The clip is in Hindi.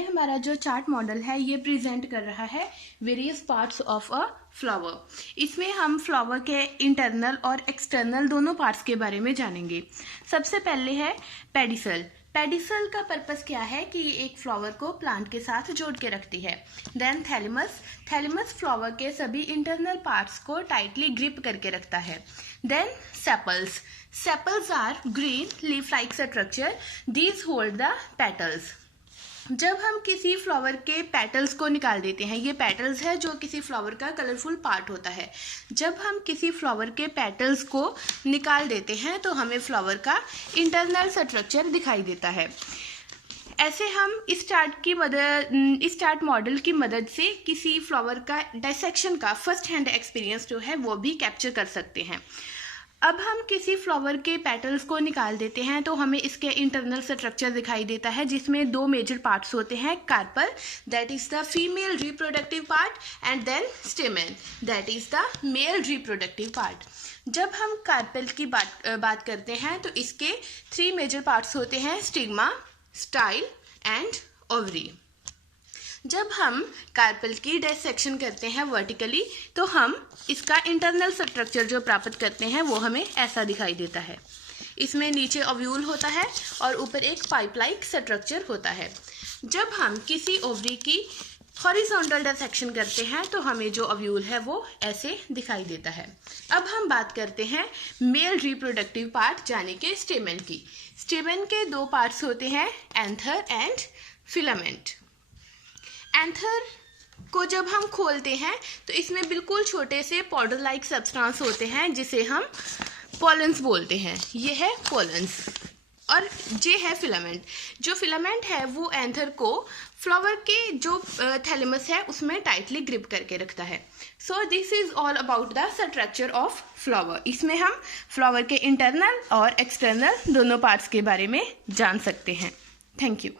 ये हमारा जो चार्ट मॉडल है ये प्रेजेंट कर रहा है various parts of a flower. इसमें हम फ्लावर के इंटरनल और एक्सटर्नल दोनों पार्ट्स के बारे में जानेंगे। सबसे पहले है पेडिसल। पेडिसल का पर्पस क्या है कि ये एक फ्लावर को प्लांट के साथ जोड़ के रखती है। Then thalamus. थैलेमस फ्लावर के सभी इंटरनल पार्ट्स को टाइटली ग्रिप करके रखता है। Then sepals. Sepals are green leaf like structure, these hold the petals. जब हम किसी फ्लावर के पेटल्स को निकाल देते हैं, ये पेटल्स है जो किसी फ्लावर का कलरफुल पार्ट होता है। जब हम किसी फ्लावर के पेटल्स को निकाल देते हैं तो हमें फ्लावर का इंटरनल स्ट्रक्चर दिखाई देता है। ऐसे हम इस चार्ट मॉडल की मदद से किसी फ्लावर का डायसेक्शन का फर्स्ट हैंड एक्सपीरियंस जो है वो भी कैप्चर कर सकते हैं। अब हम किसी फ्लावर के पेटल्स को निकाल देते हैं तो हमें इसके इंटरनल स्ट्रक्चर दिखाई देता है, जिसमें दो मेजर पार्ट्स होते हैं। Carpel, that is the female reproductive part, and then stamen, that is the male reproductive part. जब हम कार्पल की बात करते हैं तो इसके 3 मेजर पार्ट्स होते हैं, स्टिग्मा, स्टाइल एंड ओवरी। जब हम कार्पल की डायसेक्शन करते हैं वर्टिकली तो हम इसका इंटरनल स्ट्रक्चर जो प्राप्त करते हैं वो हमें ऐसा दिखाई देता है। इसमें नीचे ओव्यूल होता है और ऊपर एक पाइप लाइक स्ट्रक्चर होता है। जब हम किसी ओवरी की हॉरिजॉन्टल डायसेक्शन करते हैं तो हमें जो ओव्यूल है वो ऐसे दिखाई देता है। अब हम बात करते हैं मेल रिप्रोडक्टिव पार्ट यानी कि स्टेमेन की। स्टेमेन के 2 पार्ट्स होते हैं, एंथर एंड फिलामेंट। एंथर को जब हम खोलते हैं तो इसमें बिल्कुल छोटे से पाउडर लाइक सब्सटेंस होते हैं जिसे हम पोलेंस बोलते हैं। ये है पोलेंस और ये है फिलामेंट। जो फिलामेंट है वो एंथर को फ्लावर के जो थैलेमस है उसमें टाइटली ग्रिप करके रखता है। So this is all about the structure of flower. इसमें हम फ्लावर के इंटरनल और एक्सटर्नल दोनों पार्ट्स के बारे में जान सकते हैं। Thank you.